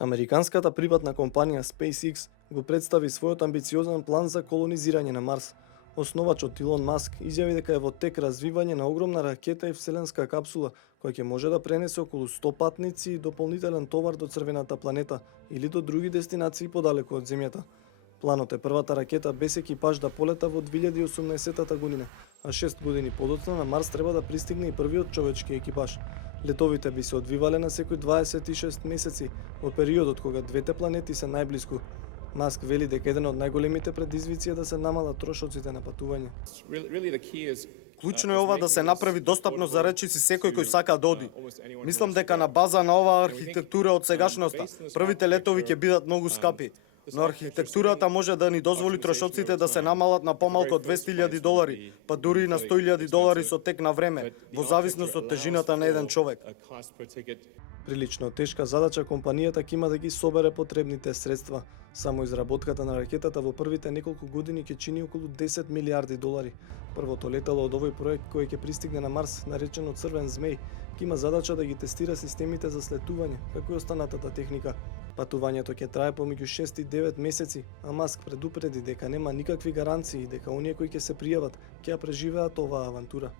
Американската приватна компанија SpaceX го представи својот амбициозен план за колонизирање на Марс. Основачот Илон Маск изјави дека е во тек развивање на огромна ракета и вселенска капсула која ќе може да пренесе околу 100 патници и дополнителен товар до црвената планета или до други дестинации подалеку од Земјата. Планот е првата ракета без екипаж да полета во 2018 година, а 6 години подоцна на Марс треба да пристигне и првиот човечки екипаж. Летовите би се одвивале на секој 26 месеци, во периодот кога двете планети се најблиску. Маск вели дека еден од најголемите предизвици е да се намалат трошоците на патување. Клучно е ова да се направи достапно за речиси секој кој сака да оди. Мислам дека на база на оваа архитектура од сегашноста, првите летови ќе бидат многу скапи. Но архитектурата може да ни дозволи трошоците да се намалат на помалку од $200,000, па дури и на $100,000 со тек на време, во зависност од тежината на еден човек. Прилично тешка задача компанијата ќе има да ги собере потребните средства. Само изработката на ракетата во првите неколку години ќе чини околу $10 милиарди. Првото летало од овој проект кој ќе пристигне на Марс, наречено Црвен змеј, ќе има задача да ги тестира системите за слетување, како и останатата техника. Патувањето ќе трае помеѓу 6 и 9 месеци, а Маск предупреди дека нема никакви гаранции дека оние кои ќе се пријават ќе ја преживеат оваа авантура.